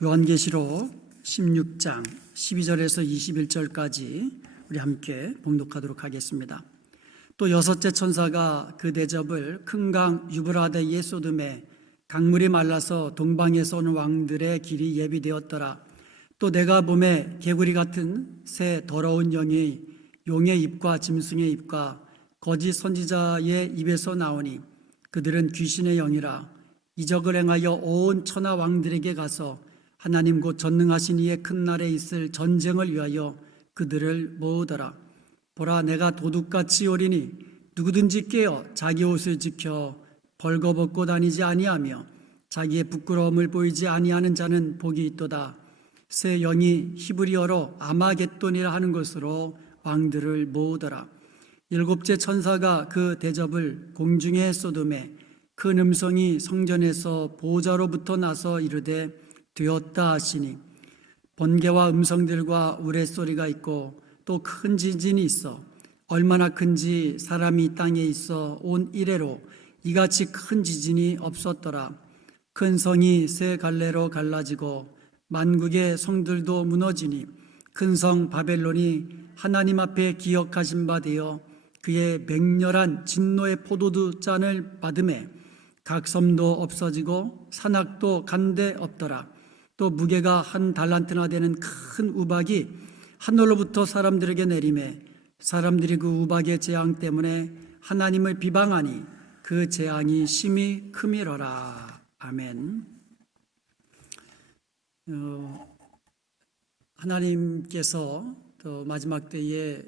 요한계시록 16장 12절에서 21절까지 우리 함께 봉독하도록 하겠습니다. 또 여섯째 천사가 그 대접을 큰 강 유브라데의 소돔에 강물이 말라서 동방에서 온 왕들의 길이 예비되었더라. 또 내가 봄에 개구리 같은 새 더러운 영이 용의 입과 짐승의 입과 거짓 선지자의 입에서 나오니 그들은 귀신의 영이라. 이적을 행하여 온 천하 왕들에게 가서 하나님 곧 전능하신 이의 큰 날에 있을 전쟁을 위하여 그들을 모으더라. 보라, 내가 도둑같이 오리니 누구든지 깨어 자기 옷을 지켜 벌거벗고 다니지 아니하며 자기의 부끄러움을 보이지 아니하는 자는 복이 있도다. 새 영이 히브리어로 아마겟돈이라 하는 것으로 왕들을 모으더라. 일곱째 천사가 그 대접을 공중의 소돔에 큰 음성이 성전에서 보좌로부터 나서 이르되 되었다 하시니 번개와 음성들과 우레소리가 있고 또 큰 지진이 있어 얼마나 큰지 사람이 땅에 있어 온 이래로 이같이 큰 지진이 없었더라. 큰 성이 세 갈래로 갈라지고 만국의 성들도 무너지니 큰 성 바벨론이 하나님 앞에 기억하신 바 되어 그의 맹렬한 진노의 포도주 잔을 받음에 각 섬도 없어지고 산악도 간데 없더라. 또 무게가 한 달란트나 되는 큰 우박이 하늘로부터 사람들에게 내리매 사람들이 그 우박의 재앙 때문에 하나님을 비방하니 그 재앙이 심히 크미러라. 아멘. 하나님께서 또 마지막 때에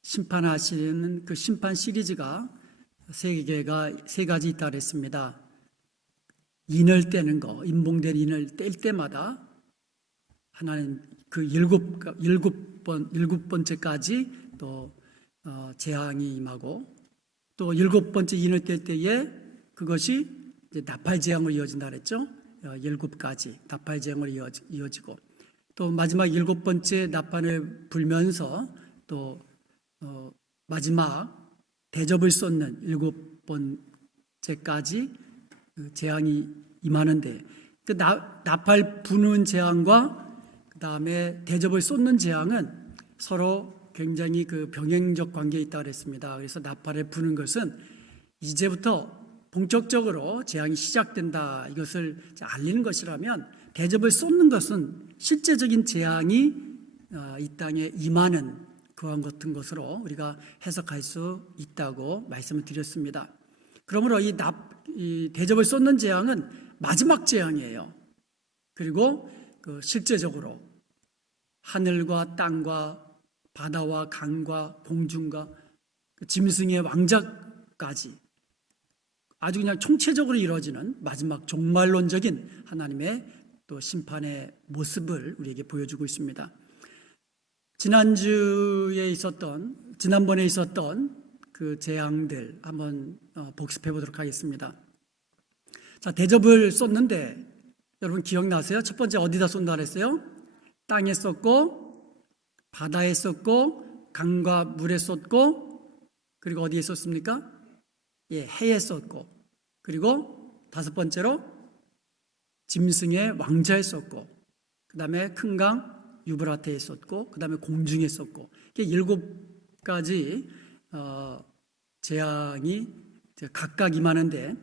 심판하시는 그 심판 시리즈가 세 가지 있다 그랬습니다. 인을 떼는 거, 인봉된 인을 뗄 때마다 하나님 그 일곱 번째까지 또 재앙이 임하고 또 일곱 번째 인을 뗄 때에 그것이 이제 나팔 재앙으로 이어진다 그랬죠. 일곱 가지 나팔 재앙으로 이어지고 또 마지막 일곱 번째 나팔을 불면서 또 마지막 대접을 쏟는 일곱 번째까지 재앙이 임하는데 그 나팔 부는 재앙과 그 다음에 대접을 쏟는 재앙은 서로 굉장히 그 병행적 관계에 있다고 그랬습니다. 그래서 나팔을 부는 것은 이제부터 본격적으로 재앙이 시작된다 이것을 알리는 것이라면 대접을 쏟는 것은 실제적인 재앙이 이 땅에 임하는 그와 같은 것으로 우리가 해석할 수 있다고 말씀을 드렸습니다. 그러므로 이 대접을 쏟는 재앙은 마지막 재앙이에요. 그리고 그 실제적으로 하늘과 땅과 바다와 강과 공중과 그 짐승의 왕자까지 아주 그냥 총체적으로 이루어지는 마지막 종말론적인 하나님의 또 심판의 모습을 우리에게 보여주고 있습니다. 지난번에 있었던 그 재앙들 한번 복습해 보도록 하겠습니다. 자, 대접을 쏟는데 여러분 기억나세요? 첫 번째 어디다 쏜다 그랬어요? 땅에 쏟고 바다에 쏟고 강과 물에 쏟고 그리고 어디에 쏟습니까? 해에 쏟고 그리고 다섯 번째로 짐승의 왕자에 쏟고 그 다음에 큰 강 유브라테에 쏟고 그 다음에 공중에 쏟고 이게 일곱 가지 재앙이 각각 임하는데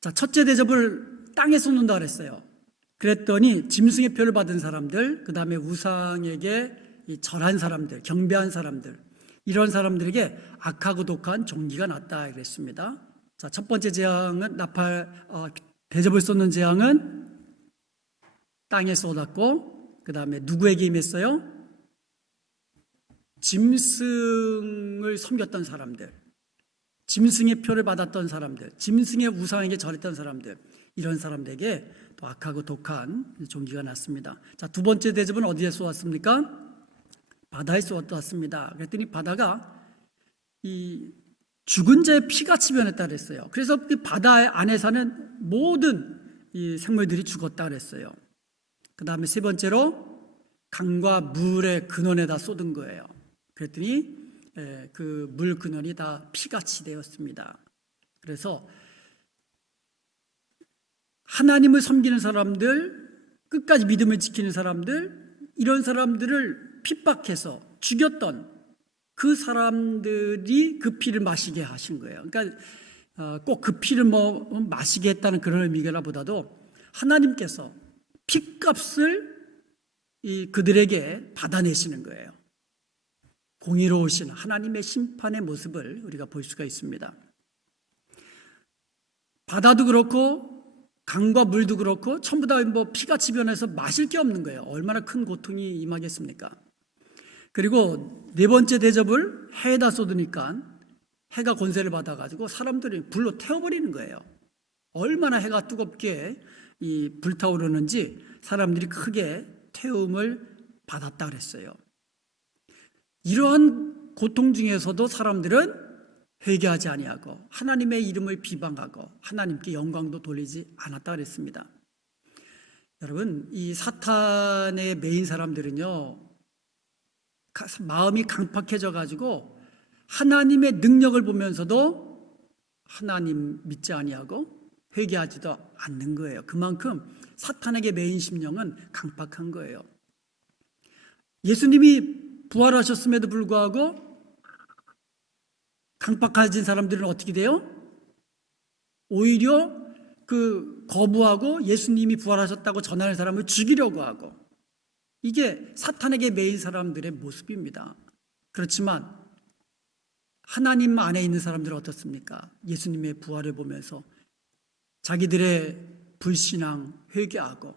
자, 첫째 대접을 땅에 쏟는다 그랬어요. 그랬더니 짐승의 표를 받은 사람들, 그 다음에 우상에게 절한 사람들, 경배한 사람들, 이런 사람들에게 악하고 독한 종기가 났다 그랬습니다. 자, 첫 번째 재앙은 대접을 쏟는 재앙은 땅에 쏟았고, 그 다음에 누구에게 임했어요? 짐승을 섬겼던 사람들, 짐승의 표를 받았던 사람들, 짐승의 우상에게 절했던 사람들, 이런 사람들에게 또 악하고 독한 종기가 났습니다. 자, 두 번째 대접은 어디에 쏘았습니까? 바다에 쏘았습니다. 그랬더니 바다가 이 죽은 자의 피같이 변했다 그랬어요. 그래서 그 바다 안에 사는 모든 이 생물들이 죽었다 그랬어요. 그 다음에 세 번째로 강과 물의 근원에다 쏟은 거예요. 그랬더니 그 물 근원이 다 피같이 되었습니다. 그래서 하나님을 섬기는 사람들, 끝까지 믿음을 지키는 사람들, 이런 사람들을 핍박해서 죽였던 그 사람들이 그 피를 마시게 하신 거예요. 그러니까 꼭 그 피를 마시게 했다는 그런 의미라보다도 하나님께서 피값을 그들에게 받아내시는 거예요. 공의로우신 하나님의 심판의 모습을 우리가 볼 수가 있습니다. 바다도 그렇고 강과 물도 그렇고 전부 다 피같이 변해서 마실 게 없는 거예요. 얼마나 큰 고통이 임하겠습니까? 그리고 네 번째 대접을 해에다 쏟으니까 해가 권세를 받아가지고 사람들이 불로 태워버리는 거예요. 얼마나 해가 뜨겁게 불타오르는지 사람들이 크게 태움을 받았다 그랬어요. 이러한 고통 중에서도 사람들은 회개하지 아니하고 하나님의 이름을 비방하고 하나님께 영광도 돌리지 않았다 그랬습니다. 여러분, 이 사탄의 메인 사람들은요, 마음이 강팍해져 가지고 하나님의 능력을 보면서도 하나님 믿지 아니하고 회개하지도 않는 거예요. 그만큼 사탄에게 메인 심령은 강팍한 거예요. 예수님이 부활하셨음에도 불구하고 강팍해진 사람들은 어떻게 돼요? 오히려 거부하고 예수님이 부활하셨다고 전하는 사람을 죽이려고 하고, 이게 사탄에게 매인 사람들의 모습입니다. 그렇지만 하나님 안에 있는 사람들은 어떻습니까? 예수님의 부활을 보면서 자기들의 불신앙 회개하고,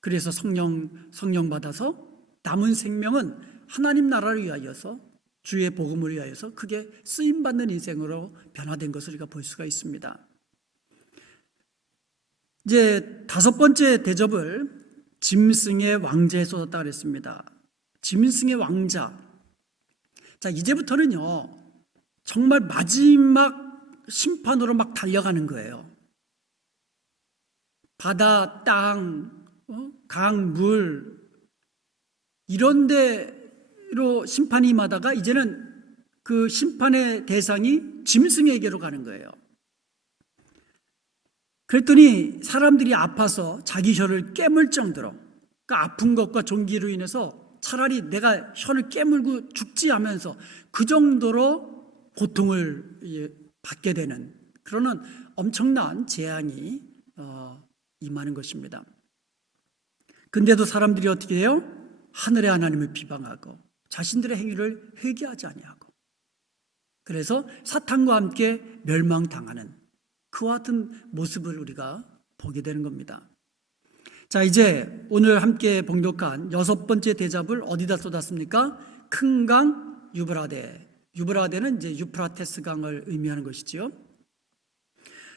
그래서 성령 받아서 남은 생명은 하나님 나라를 위하여서 주의 복음을 위하여서 크게 쓰임받는 인생으로 변화된 것을 우리가 볼 수가 있습니다. 이제 다섯 번째 대접을 짐승의 왕자에 쏟았다 그랬습니다. 짐승의 왕자. 자, 이제부터는요, 정말 마지막 심판으로 막 달려가는 거예요. 바다, 땅, 강, 물, 이런 데로 심판이 임하다가 이제는 그 심판의 대상이 짐승에게로 가는 거예요. 그랬더니 사람들이 아파서 자기 혀를 깨물 정도로, 그러니까 아픈 것과 종기로 인해서 차라리 내가 혀를 깨물고 죽지 하면서 그 정도로 고통을 받게 되는 그런 엄청난 재앙이 임하는 것입니다. 근데도 사람들이 어떻게 해요? 하늘의 하나님을 비방하고 자신들의 행위를 회개하지 아니하고, 그래서 사탄과 함께 멸망당하는 그와 같은 모습을 우리가 보게 되는 겁니다. 자, 이제 오늘 함께 봉독한 여섯 번째 대접을 어디다 쏟았습니까? 큰 강 유브라데. 유브라데는 이제 유프라테스 강을 의미하는 것이지요.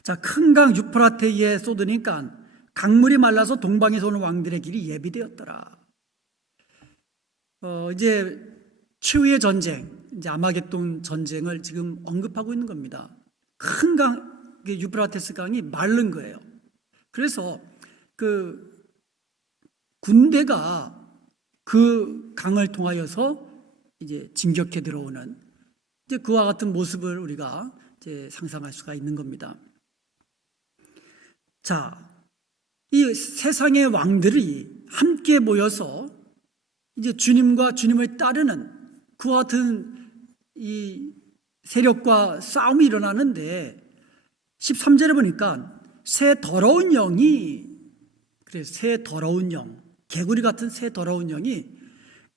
자, 큰 강 유프라테에 쏟으니까 강물이 말라서 동방에서 오는 왕들의 길이 예비되었더라. 이제 최후의 전쟁, 이제 아마겟돈 전쟁을 지금 언급하고 있는 겁니다. 큰 강, 유프라테스 강이 마른 거예요. 그래서 그 군대가 그 강을 통하여서 이제 진격해 들어오는 이제 그와 같은 모습을 우리가 이제 상상할 수가 있는 겁니다. 자, 이 세상의 왕들이 함께 모여서 이제 주님과 주님을 따르는 그와 같은 이 세력과 싸움이 일어나는데 13절에 보니까 새 더러운 영이, 그래서 새 더러운 영, 개구리 같은 새 더러운 영이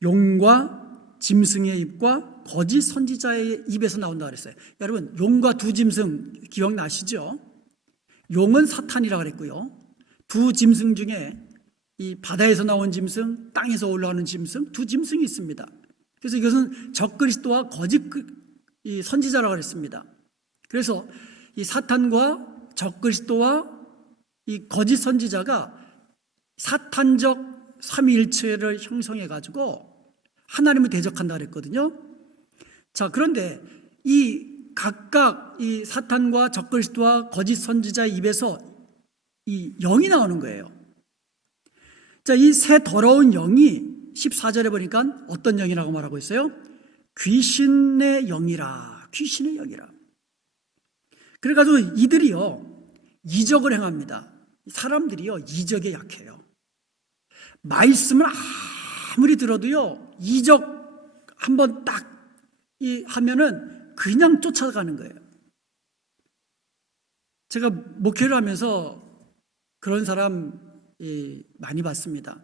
용과 짐승의 입과 거짓 선지자의 입에서 나온다 그랬어요. 여러분, 용과 두 짐승 기억나시죠? 용은 사탄이라고 그랬고요. 두 짐승 중에 이 바다에서 나온 짐승, 땅에서 올라오는 짐승, 두 짐승이 있습니다. 그래서 이것은 적그리스도와 거짓 이 선지자라고 그랬습니다. 그래서 이 사탄과 적그리스도와 이 거짓 선지자가 사탄적 삼위일체를 형성해 가지고 하나님을 대적한다 그랬거든요. 자, 그런데 이 각각 이 사탄과 적그리스도와 거짓 선지자의 입에서 이 영이 나오는 거예요. 자, 이 새 더러운 영이 14절에 보니까 어떤 영이라고 말하고 있어요? 귀신의 영이라, 귀신의 영이라. 그래가지고 이들이요, 이적을 행합니다. 사람들이요, 이적에 약해요. 말씀을 아무리 들어도요, 이적 한번 딱 하면은 그냥 쫓아가는 거예요. 제가 목회를 하면서 그런 사람 많이 봤습니다.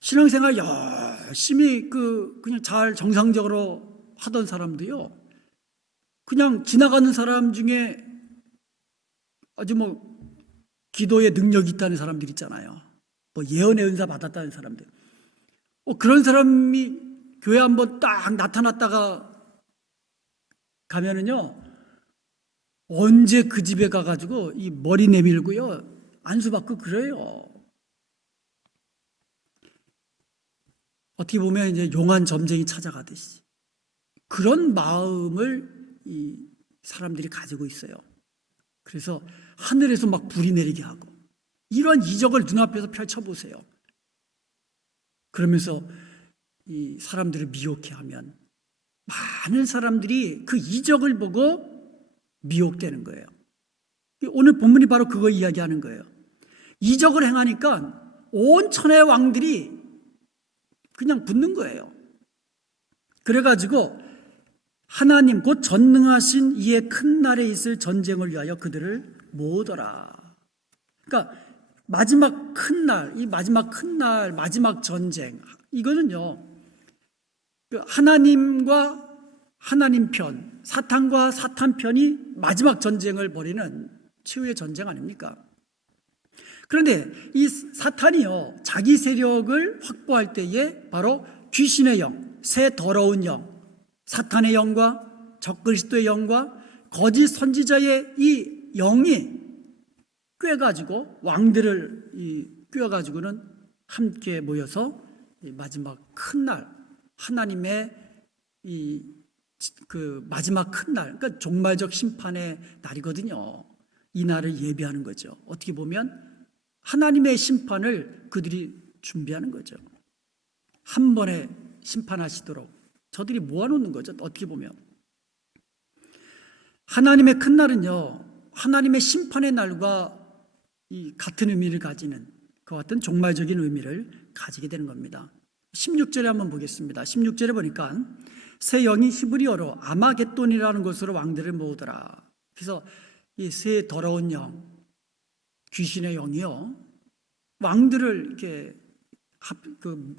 신앙생활 열심히 그냥 잘 정상적으로 하던 사람도요, 그냥 지나가는 사람 중에 아주 기도에 능력이 있다는 사람들 있잖아요. 예언의 은사 받았다는 사람들. 그런 사람이 교회 한번 딱 나타났다가 가면은요, 언제 그 집에 가가지고 이 머리 내밀고요, 안수받고 그래요. 어떻게 보면 이제 용한 점쟁이 찾아가듯이 그런 마음을 이 사람들이 가지고 있어요. 그래서 하늘에서 막 불이 내리게 하고 이런 이적을 눈앞에서 펼쳐보세요. 그러면서 이 사람들을 미혹해 하면 많은 사람들이 그 이적을 보고 미혹되는 거예요. 오늘 본문이 바로 그거 이야기하는 거예요. 이적을 행하니까 온 천하의 왕들이 그냥 붙는 거예요. 그래가지고 하나님 곧 전능하신 이의 큰 날에 있을 전쟁을 위하여 그들을 모으더라. 그러니까 마지막 큰 날, 이 마지막 큰 날, 마지막 전쟁, 이거는요, 하나님과 하나님 편, 사탄과 사탄 편이 마지막 전쟁을 벌이는 최후의 전쟁 아닙니까? 그런데 이 사탄이요, 자기 세력을 확보할 때에 바로 귀신의 영, 새 더러운 영, 사탄의 영과 적그리스도의 영과 거짓 선지자의 이 영이 꿰가지고 왕들을 꿰가지고는 함께 모여서 마지막 큰 날, 하나님의 그 마지막 큰 날, 그러니까 종말적 심판의 날이거든요. 이 날을 예비하는 거죠. 어떻게 보면 하나님의 심판을 그들이 준비하는 거죠. 한 번에 심판하시도록 저들이 모아놓는 거죠. 어떻게 보면 하나님의 큰 날은요, 하나님의 심판의 날과 같은 의미를 가지는, 그와 같은 종말적인 의미를 가지게 되는 겁니다. 16절에 한번 보겠습니다. 16절에 보니까 새 영이 히브리어로 아마겟돈이라는 곳으로 왕들을 모으더라. 그래서 이 새 더러운 영, 귀신의 영이요, 왕들을 이렇게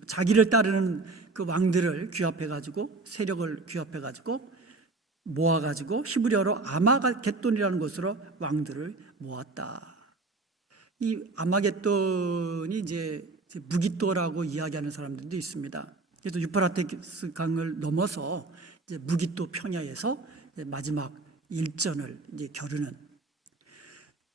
자기를 따르는 그 왕들을 귀합해가지고, 세력을 귀합해가지고 모아가지고 히브리어로 아마겟돈이라는 곳으로 왕들을 모았다. 이 아마겟돈이 이제 무기또라고 이야기하는 사람들도 있습니다. 그래서 유프라테스 강을 넘어서 이제 무기또 평야에서 이제 마지막 일전을 이제 겨루는.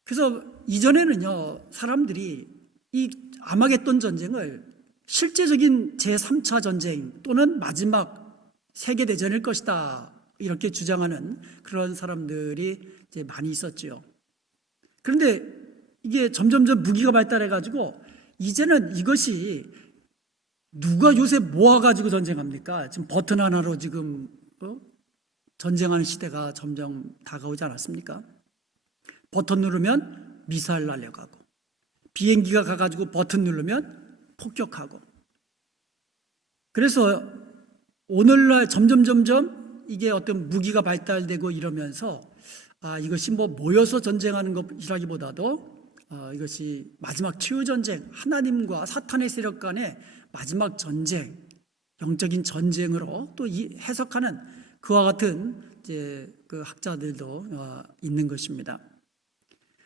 그래서 이전에는요, 사람들이 이 아마겟돈 전쟁을 실제적인 제3차 전쟁 또는 마지막 세계대전일 것이다, 이렇게 주장하는 그런 사람들이 이제 많이 있었죠. 그런데 이게 점점점 무기가 발달해가지고 이제는 이것이 누가 요새 모아가지고 전쟁합니까? 지금 버튼 하나로 지금 전쟁하는 시대가 점점 다가오지 않았습니까? 버튼 누르면 미사일 날려가고, 비행기가 가가지고 버튼 누르면 폭격하고. 그래서 오늘날 점점 이게 어떤 무기가 발달되고 이러면서 이것이 모여서 전쟁하는 것이라기보다도 이것이 마지막 최후 전쟁, 하나님과 사탄의 세력 간의 마지막 전쟁, 영적인 전쟁으로 또 해석하는 그와 같은 이제 그 학자들도 있는 것입니다.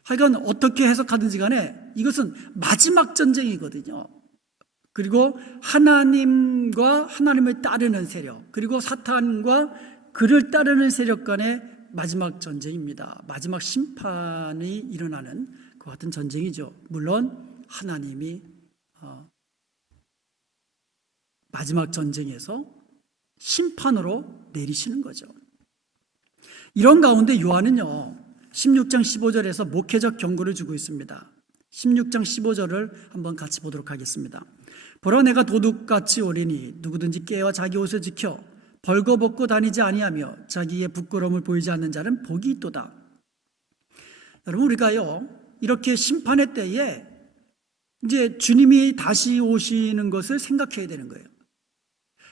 하여간 어떻게 해석하든지 간에 이것은 마지막 전쟁이거든요. 그리고 하나님과 하나님을 따르는 세력, 그리고 사탄과 그를 따르는 세력 간의 마지막 전쟁입니다. 마지막 심판이 일어나는 그 같은 전쟁이죠. 물론 하나님이 마지막 전쟁에서 심판으로 내리시는 거죠. 이런 가운데 요한은요, 16장 15절에서 목회적 경고를 주고 있습니다. 16장 15절을 한번 같이 보도록 하겠습니다. 보라, 내가 도둑같이 오리니 누구든지 깨어 자기 옷을 지켜 벌거벗고 다니지 아니하며 자기의 부끄러움을 보이지 않는 자는 복이 있도다. 여러분, 우리가요, 이렇게 심판의 때에 이제 주님이 다시 오시는 것을 생각해야 되는 거예요.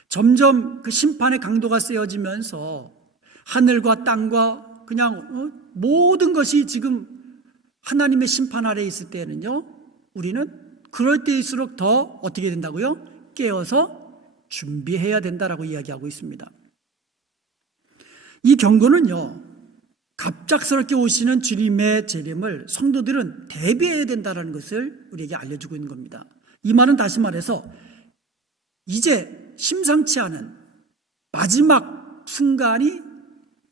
점점 그 심판의 강도가 세어지면서 하늘과 땅과 그냥 모든 것이 지금 하나님의 심판 아래에 있을 때는요, 우리는 그럴 때일수록 더 어떻게 된다고요? 깨어서 준비해야 된다라고 이야기하고 있습니다. 이 경고는요, 갑작스럽게 오시는 주님의 재림을 성도들은 대비해야 된다는 것을 우리에게 알려주고 있는 겁니다. 이 말은 다시 말해서 이제 심상치 않은 마지막 순간이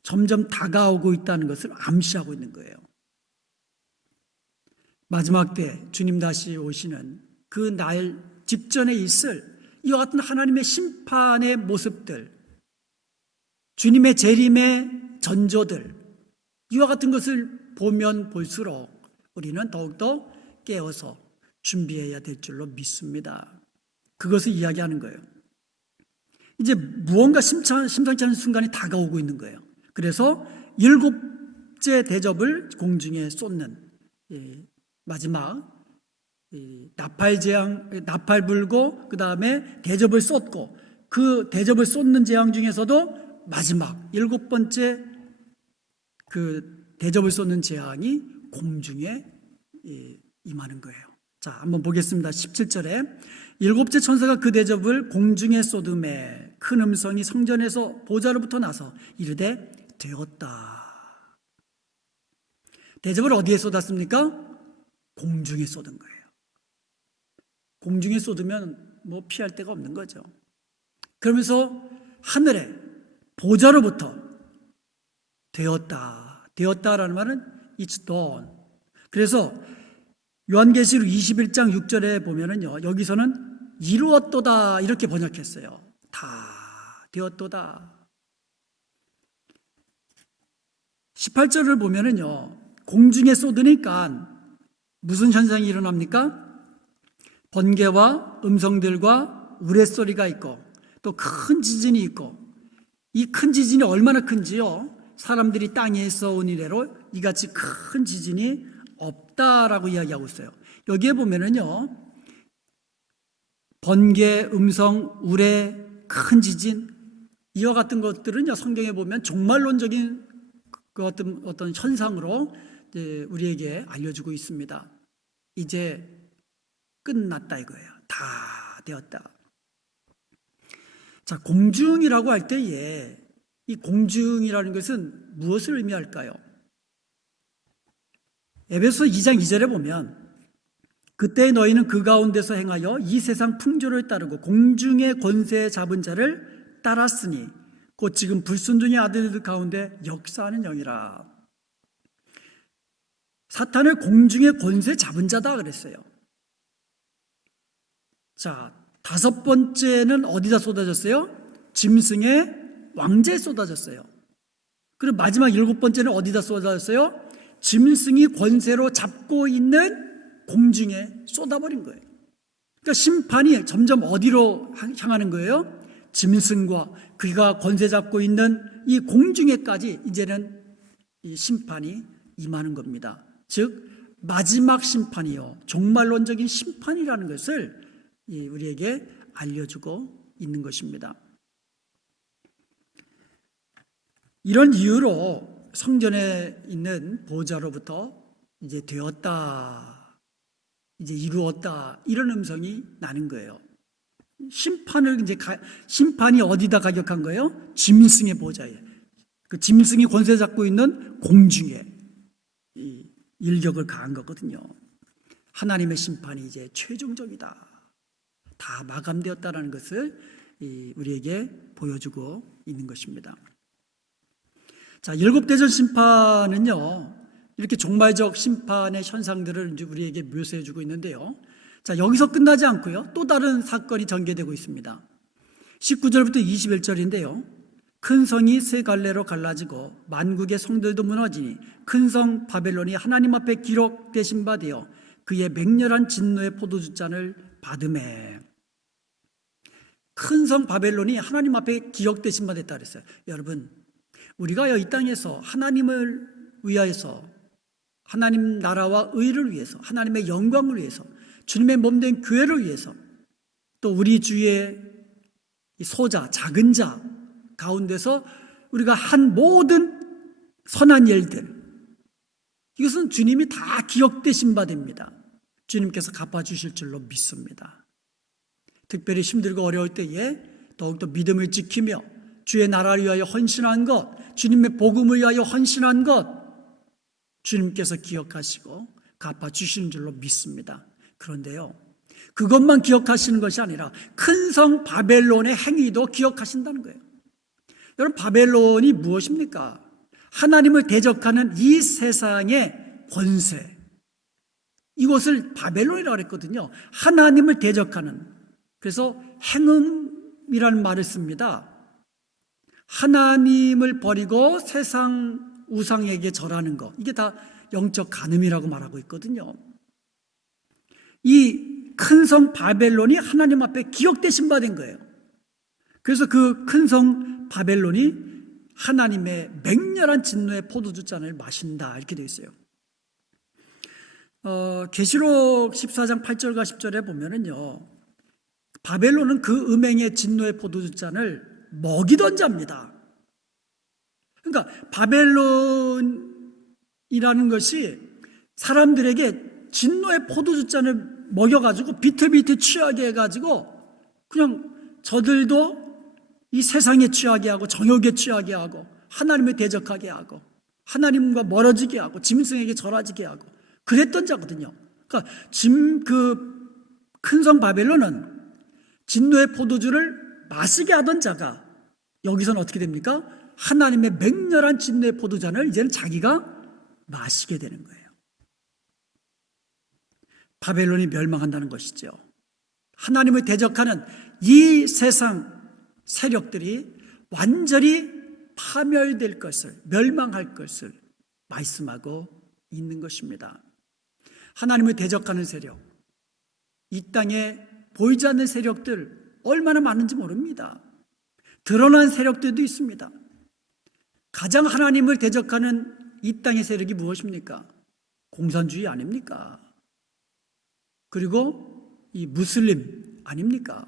점점 다가오고 있다는 것을 암시하고 있는 거예요. 마지막 때 주님 다시 오시는 그 날 직전에 있을 이와 같은 하나님의 심판의 모습들, 주님의 재림의 전조들, 이와 같은 것을 보면 볼수록 우리는 더욱더 깨어서 준비해야 될 줄로 믿습니다. 그것을 이야기하는 거예요. 이제 무언가 심상치 않은 순간이 다가오고 있는 거예요. 그래서 7째 대접을 공중에 쏟는 마지막 나팔 불고 그 다음에 대접을 쏟고, 그 대접을 쏟는 재앙 중에서도 마지막 7번째 그 대접을 쏟는 재앙이 공중에 임하는 거예요. 자, 한번 보겠습니다. 17절에 7째 천사가 그 대접을 공중에 쏟음에 큰 음성이 성전에서 보좌로부터 나서 이르되 되었다. 대접을 어디에 쏟았습니까? 공중에 쏟은 거예요. 공중에 쏟으면 뭐 피할 데가 없는 거죠. 그러면서 하늘에 보좌로부터 되었다라는 말은 it's done. 그래서 요한계시록 21장 6절에 보면은요, 여기서는 이루었도다 이렇게 번역했어요. 다 되었도다. 18절을 보면은요, 공중에 쏟으니까 무슨 현상이 일어납니까? 번개와 음성들과 우레소리가 있고 또 큰 지진이 있고, 이 큰 지진이 얼마나 큰지요? 사람들이 땅에서 온 이래로 이같이 큰 지진이 없다라고 이야기하고 있어요. 여기에 보면은요, 번개, 음성, 우레, 큰 지진, 이와 같은 것들은요, 성경에 보면 종말론적인 그 어떤 현상으로 우리에게 알려주고 있습니다. 이제 끝났다 이거예요. 다 되었다. 자, 공중이라고 할 때에 이 공중이라는 것은 무엇을 의미할까요? 에베소 2장 2절에 보면 그때 너희는 그 가운데서 행하여 이 세상 풍조를 따르고 공중의 권세 잡은 자를 따랐으니 곧 지금 불순종의 아들들 가운데 역사하는 영이라. 사탄을 공중의 권세 잡은 자다 그랬어요. 자, 5번째는 어디다 쏟아졌어요? 짐승의 왕제에 쏟아졌어요. 그리고 마지막 7번째는 어디다 쏟아졌어요? 짐승이 권세로 잡고 있는 공중에 쏟아버린 거예요. 그러니까 심판이 점점 어디로 향하는 거예요? 짐승과 그가 권세 잡고 있는 이 공중에까지 이제는 이 심판이 임하는 겁니다. 즉 마지막 심판이요, 종말론적인 심판이라는 것을 우리에게 알려주고 있는 것입니다. 이런 이유로 성전에 있는 보좌로부터 이제 되었다, 이제 이루었다, 이런 음성이 나는 거예요. 심판이 어디다 가격한 거예요? 짐승의 보좌에, 그 짐승이 권세 잡고 있는 공중에 이 일격을 가한 거거든요. 하나님의 심판이 이제 최종적이다, 다 마감되었다라는 것을 우리에게 보여주고 있는 것입니다. 자, 7대전 심판은요, 이렇게 종말적 심판의 현상들을 우리에게 묘사해 주고 있는데요. 자, 여기서 끝나지 않고요, 또 다른 사건이 전개되고 있습니다. 19절부터 21절인데요. 큰 성이 세 갈래로 갈라지고 만국의 성들도 무너지니 큰 성 바벨론이 하나님 앞에 기록되신 바 되어 그의 맹렬한 진노의 포도주잔을 받음에. 큰 성 바벨론이 하나님 앞에 기억되신 바 됐다 그랬어요. 여러분, 우리가 이 땅에서 하나님을 위하여서, 하나님 나라와 의를 위해서, 하나님의 영광을 위해서 주님의 몸된 교회를 위해서, 또 우리 주위의 소자, 작은 자 가운데서 우리가 한 모든 선한 일들, 이것은 주님이 다 기억되신 바 됩니다. 주님께서 갚아주실 줄로 믿습니다. 특별히 힘들고 어려울 때에 더욱더 믿음을 지키며 주의 나라를 위하여 헌신한 것, 주님의 복음을 위하여 헌신한 것, 주님께서 기억하시고 갚아주시는 줄로 믿습니다. 그런데요, 그것만 기억하시는 것이 아니라 큰 성 바벨론의 행위도 기억하신다는 거예요. 여러분, 바벨론이 무엇입니까? 하나님을 대적하는 이 세상의 권세, 이것을 바벨론이라고 했거든요. 하나님을 대적하는, 그래서 행음이라는 말을 씁니다. 하나님을 버리고 세상 우상에게 절하는 것, 이게 다 영적 간음이라고 말하고 있거든요. 이 큰 성 바벨론이 하나님 앞에 기억되신 바 된 거예요. 그래서 그 큰 성 바벨론이 하나님의 맹렬한 진노의 포도주잔을 마신다, 이렇게 되어 있어요. 계시록 14장 8절과 10절에 보면은요, 바벨론은 그 음행의 진노의 포도주잔을 먹이던 자입니다. 그러니까 바벨론이라는 것이 사람들에게 진노의 포도주잔을 먹여가지고 비틀비틀 취하게 해가지고 그냥 저들도 이 세상에 취하게 하고 정욕에 취하게 하고 하나님을 대적하게 하고 하나님과 멀어지게 하고 짐승에게 절하지게 하고 그랬던 자거든요. 그러니까 그 큰 성 바벨론은 진노의 포도주를 마시게 하던 자가 여기서는 어떻게 됩니까? 하나님의 맹렬한 진노의 포도잔을 이제는 자기가 마시게 되는 거예요. 바벨론이 멸망한다는 것이죠. 하나님을 대적하는 이 세상 세력들이 완전히 파멸될 것을, 멸망할 것을 말씀하고 있는 것입니다. 하나님을 대적하는 세력, 이 땅에 보이지 않는 세력들 얼마나 많은지 모릅니다. 드러난 세력들도 있습니다. 가장 하나님을 대적하는 이 땅의 세력이 무엇입니까? 공산주의 아닙니까? 그리고 이 무슬림 아닙니까?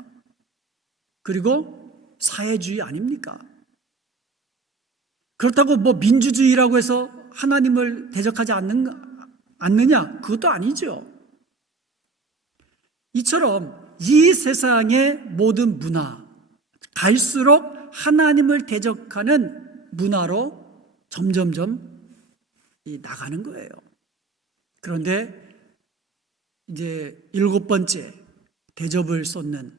그리고 사회주의 아닙니까? 그렇다고 뭐 민주주의라고 해서 하나님을 대적하지 않느냐? 그것도 아니죠. 이처럼 이 세상의 모든 문화, 갈수록 하나님을 대적하는 문화로 점점점 나가는 거예요. 그런데 이제 7번째 대접을 쏟는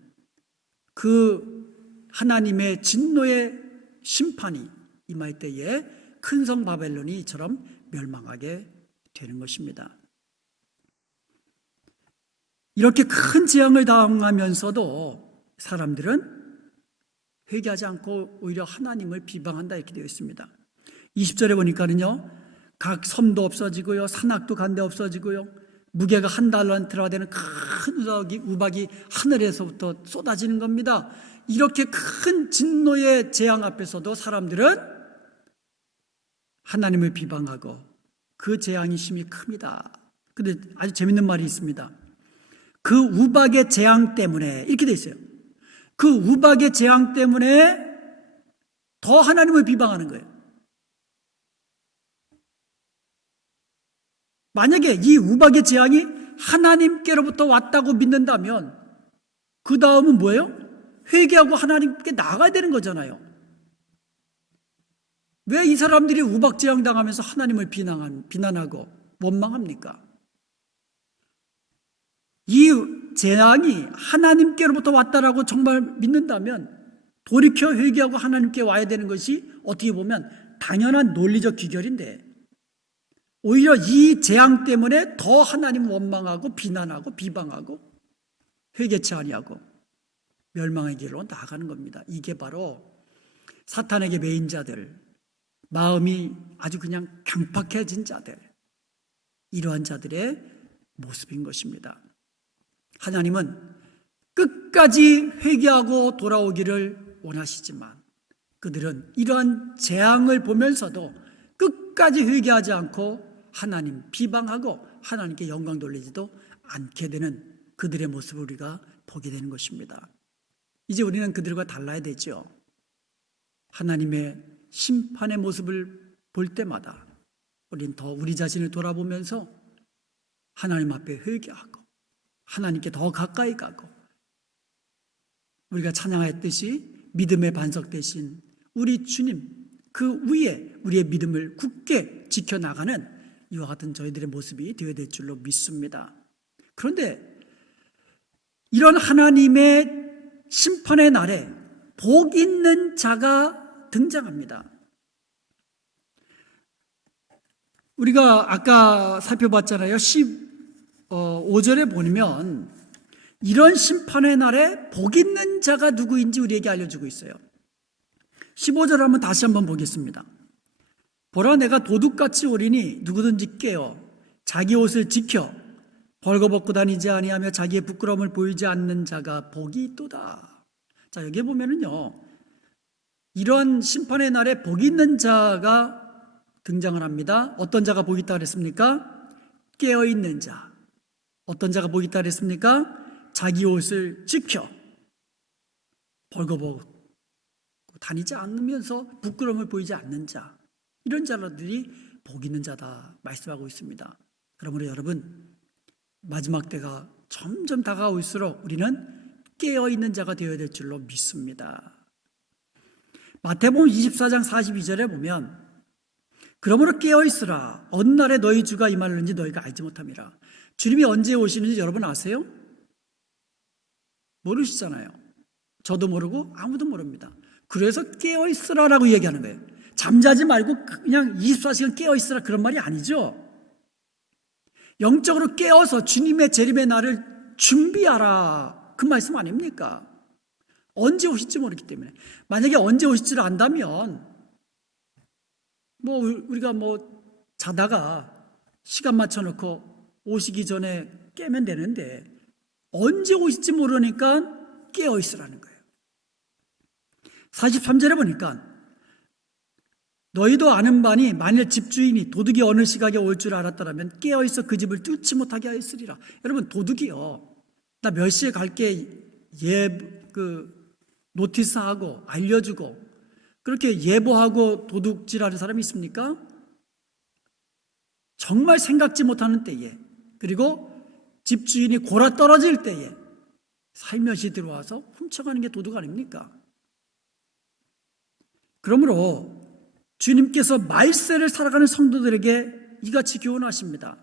그 하나님의 진노의 심판이 임할 때에 큰 성 바벨론이 이처럼 멸망하게 되는 것입니다. 이렇게 큰 재앙을 당하면서도 사람들은 회개하지 않고 오히려 하나님을 비방한다, 이렇게 되어 있습니다. 20절에 보니까는요, 각 섬도 없어지고요, 산악도 간데 없어지고요, 무게가 1달란트나 되는 큰 우박이 하늘에서부터 쏟아지는 겁니다. 이렇게 큰 진노의 재앙 앞에서도 사람들은 하나님을 비방하고 그 재앙이 심히 큽니다. 그런데 아주 재밌는 말이 있습니다. 그 우박의 재앙 때문에, 이렇게 돼 있어요. 그 우박의 재앙 때문에 더 하나님을 비방하는 거예요. 만약에 이 우박의 재앙이 하나님께로부터 왔다고 믿는다면 그 다음은 뭐예요? 회개하고 하나님께 나가야 되는 거잖아요. 왜 이 사람들이 우박 재앙 당하면서 하나님을 비난하고 원망합니까? 이 재앙이 하나님께로부터 왔다라고 정말 믿는다면 돌이켜 회개하고 하나님께 와야 되는 것이 어떻게 보면 당연한 논리적 귀결인데, 오히려 이 재앙 때문에 더 하나님 원망하고 비난하고 비방하고 회개치 아니하고 멸망의 길로 나아가는 겁니다. 이게 바로 사탄에게 매인 자들, 마음이 아주 그냥 강팍해진 자들, 이러한 자들의 모습인 것입니다. 하나님은 끝까지 회개하고 돌아오기를 원하시지만 그들은 이러한 재앙을 보면서도 끝까지 회개하지 않고 하나님 비방하고 하나님께 영광 돌리지도 않게 되는 그들의 모습을 우리가 보게 되는 것입니다. 이제 우리는 그들과 달라야 되죠. 하나님의 심판의 모습을 볼 때마다 우리는 더 우리 자신을 돌아보면서 하나님 앞에 회개하고 하나님께 더 가까이 가고, 우리가 찬양했듯이 믿음의 반석 되신 우리 주님 그 위에 우리의 믿음을 굳게 지켜나가는 이와 같은 저희들의 모습이 되어야 될 줄로 믿습니다. 그런데 이런 하나님의 심판의 날에 복 있는 자가 등장합니다. 우리가 아까 살펴봤잖아요. 15절에 보면 이런 심판의 날에 복 있는 자가 누구인지 우리에게 알려주고 있어요. 15절 한번 다시 한번 보겠습니다. 보라, 내가 도둑같이 오리니 누구든지 깨어 자기 옷을 지켜 벌거벗고 다니지 아니하며 자기의 부끄러움을 보이지 않는 자가 복이 있도다. 자, 여기 보면은요, 이런 심판의 날에 복 있는 자가 등장을 합니다. 어떤 자가 복이 있다 그랬습니까? 깨어있는 자. 어떤 자가 복이 있다 그랬습니까? 자기 옷을 지켜 벌거벗고 다니지 않으면서 부끄러움을 보이지 않는 자, 이런 자들이 복 있는 자다 말씀하고 있습니다. 그러므로 여러분, 마지막 때가 점점 다가올수록 우리는 깨어있는 자가 되어야 될 줄로 믿습니다. 마태복음 24장 42절에 보면 그러므로 깨어있으라, 어느 날에 너희 주가 임하는지 너희가 알지 못함이라. 주님이 언제 오시는지 여러분 아세요? 모르시잖아요. 저도 모르고 아무도 모릅니다. 그래서 깨어있으라라고 얘기하는 거예요. 잠자지 말고 그냥 24시간 깨어있으라 그런 말이 아니죠. 영적으로 깨어서 주님의 재림의 날을 준비하라, 그 말씀 아닙니까? 언제 오실지 모르기 때문에. 만약에 언제 오실지를 안다면 우리가 자다가 시간 맞춰놓고 오시기 전에 깨면 되는데 언제 오실지 모르니까 깨어있으라는 거예요. 43절에 보니까 너희도 아는 바니 만일 집주인이 도둑이 어느 시각에 올 줄 알았더라면 깨어있어 그 집을 뚫지 못하게 하였으리라. 여러분, 도둑이요, 나 몇 시에 갈게 노티스하고 알려주고 그렇게 예보하고 도둑질하는 사람이 있습니까? 정말 생각지 못하는 때에, 그리고 집주인이 골아 떨어질 때에 살며시 들어와서 훔쳐가는 게 도둑 아닙니까? 그러므로 주님께서 말세를 살아가는 성도들에게 이같이 교훈하십니다.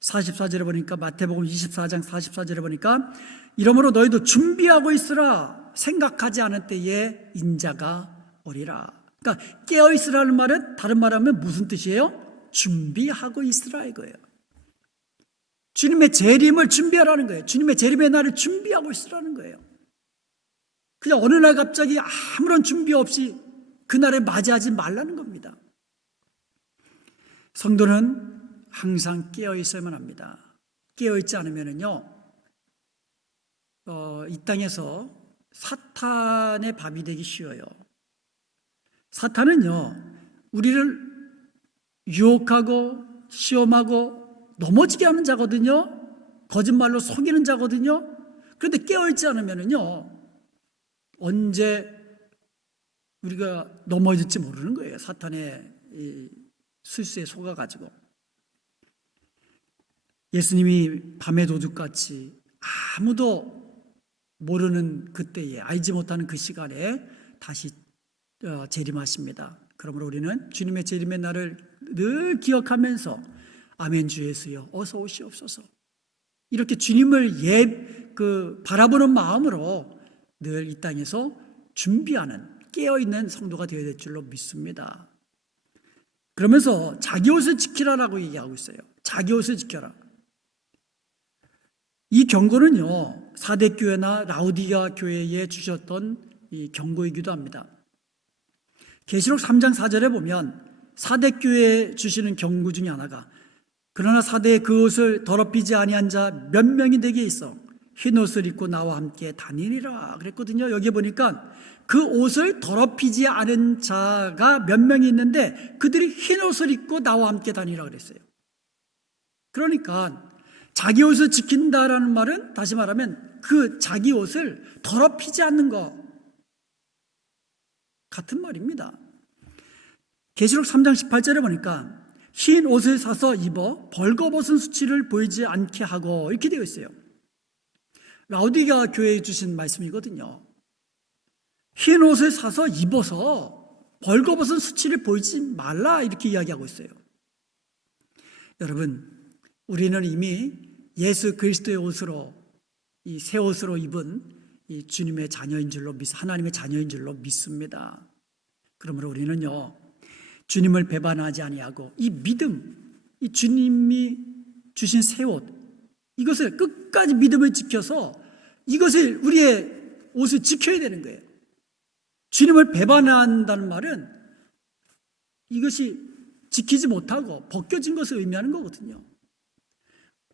44절에 보니까, 마태복음 24장 44절에 보니까 이러므로 너희도 준비하고 있으라, 생각하지 않을 때에 인자가 오리라. 그러니까 깨어있으라는 말은 다른 말하면 무슨 뜻이에요? 준비하고 있으라 이거예요. 주님의 재림을 준비하라는 거예요. 주님의 재림의 날을 준비하고 있으라는 거예요. 그냥 어느 날 갑자기 아무런 준비 없이 그날을 맞이하지 말라는 겁니다. 성도는 항상 깨어 있어야만 합니다. 깨어 있지 않으면요, 이 땅에서 사탄의 밥이 되기 쉬워요. 사탄은요, 우리를 유혹하고 시험하고 넘어지게 하는 자거든요. 거짓말로 속이는 자거든요. 그런데 깨어있지 않으면요, 언제 우리가 넘어질지 모르는 거예요. 사탄의 술수에 속아가지고. 예수님이 밤의 도둑같이 아무도 모르는 그때에, 알지 못하는 그 시간에 다시 재림하십니다. 그러므로 우리는 주님의 재림의 날을 늘 기억하면서 아멘 주 예수여 어서 오시옵소서, 이렇게 주님을 바라보는 마음으로 늘 이 땅에서 준비하는, 깨어있는 성도가 되어야 될 줄로 믿습니다. 그러면서 자기 옷을 지키라라고 얘기하고 있어요. 자기 옷을 지켜라. 이 경고는요, 사대교회나 라우디가 교회에 주셨던 이 경고이기도 합니다. 계시록 3장 4절에 보면 사대교회에 주시는 경고 중에 하나가, 그러나 사대에 그 옷을 더럽히지 아니한 자 몇 명이 내게 있어 흰 옷을 입고 나와 함께 다니리라 그랬거든요. 여기 보니까 그 옷을 더럽히지 않은 자가 몇 명이 있는데 그들이 흰 옷을 입고 나와 함께 다니라 그랬어요. 그러니까 자기 옷을 지킨다라는 말은 다시 말하면 그 자기 옷을 더럽히지 않는 것 같은 말입니다. 계시록 3장 18절에 보니까 흰 옷을 사서 입어 벌거벗은 수치를 보이지 않게 하고 이렇게 되어 있어요. 라오디게아 교회에 주신 말씀이거든요. 흰 옷을 사서 입어서 벌거벗은 수치를 보이지 말라 이렇게 이야기하고 있어요. 여러분, 우리는 이미 예수 그리스도의 옷으로 이 새 옷으로 입은 이 주님의 자녀인 줄로 하나님의 자녀인 줄로 믿습니다. 그러므로 우리는요, 주님을 배반하지 아니하고 이 믿음, 이 주님이 주신 새 옷, 이것을 끝까지 믿음을 지켜서 이것을 우리의 옷을 지켜야 되는 거예요. 주님을 배반한다는 말은 이것이 지키지 못하고 벗겨진 것을 의미하는 거거든요.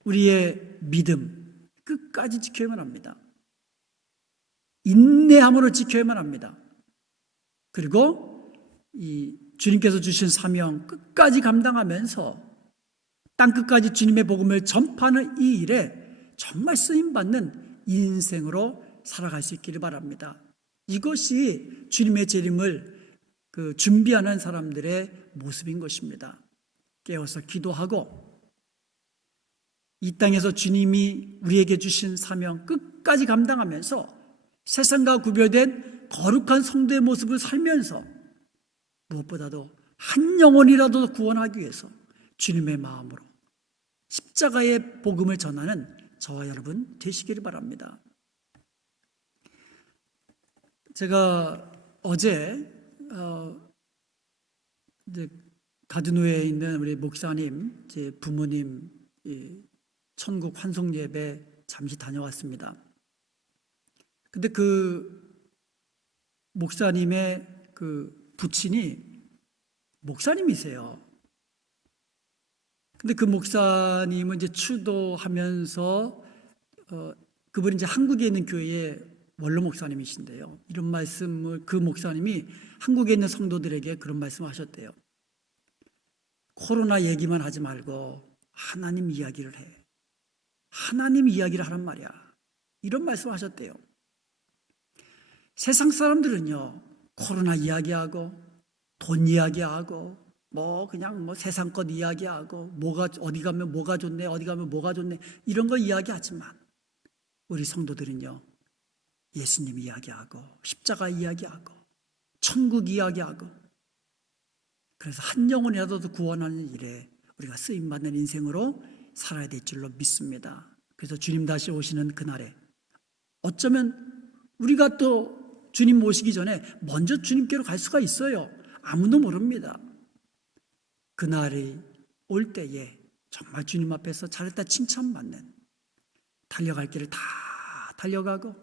우리의 믿음 끝까지 지켜야만 합니다. 인내함으로 지켜야만 합니다. 그리고 이 주님께서 주신 사명 끝까지 감당하면서 땅끝까지 주님의 복음을 전파하는 이 일에 정말 쓰임받는 인생으로 살아갈 수 있기를 바랍니다. 이것이 주님의 재림을 준비하는 사람들의 모습인 것입니다. 깨어서 기도하고 이 땅에서 주님이 우리에게 주신 사명 끝까지 감당하면서 세상과 구별된 거룩한 성도의 모습을 살면서 무엇보다도 한 영혼이라도 구원하기 위해서 주님의 마음으로 십자가의 복음을 전하는 저와 여러분 되시기를 바랍니다. 제가 어제 가드노에 있는 우리 목사님, 제 부모님 천국 환송 예배 잠시 다녀왔습니다. 근데 그 목사님의 그 부친이 목사님이세요. 근데 그 목사님은 이제 추도하면서 그분이 이제 한국에 있는 교회의 원로 목사님이신데요. 이런 말씀을 그 목사님이 한국에 있는 성도들에게 그런 말씀을 하셨대요. 코로나 얘기만 하지 말고 하나님 이야기를 해. 하나님 이야기를 하란 말이야. 이런 말씀을 하셨대요. 세상 사람들은요, 코로나 이야기하고 돈 이야기하고 그냥 세상 것 이야기하고 어디 가면 뭐가 좋네, 어디 가면 뭐가 좋네 이런 거 이야기하지만 우리 성도들은요, 예수님 이야기하고 십자가 이야기하고 천국 이야기하고 그래서 한 영혼이라도 구원하는 일에 우리가 쓰임받는 인생으로 살아야 될 줄로 믿습니다. 그래서 주님 다시 오시는 그날에 어쩌면 우리가 또 주님 모시기 전에 먼저 주님께로 갈 수가 있어요. 아무도 모릅니다. 그날이 올 때에 정말 주님 앞에서 잘했다 칭찬받는 달려갈 길을 다 달려가고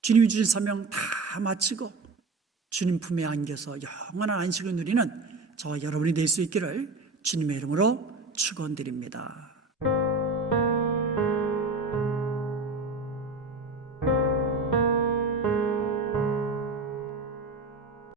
주님이 주신 사명 다 마치고 주님 품에 안겨서 영원한 안식을 누리는 저와 여러분이 될 수 있기를 주님의 이름으로 축원드립니다.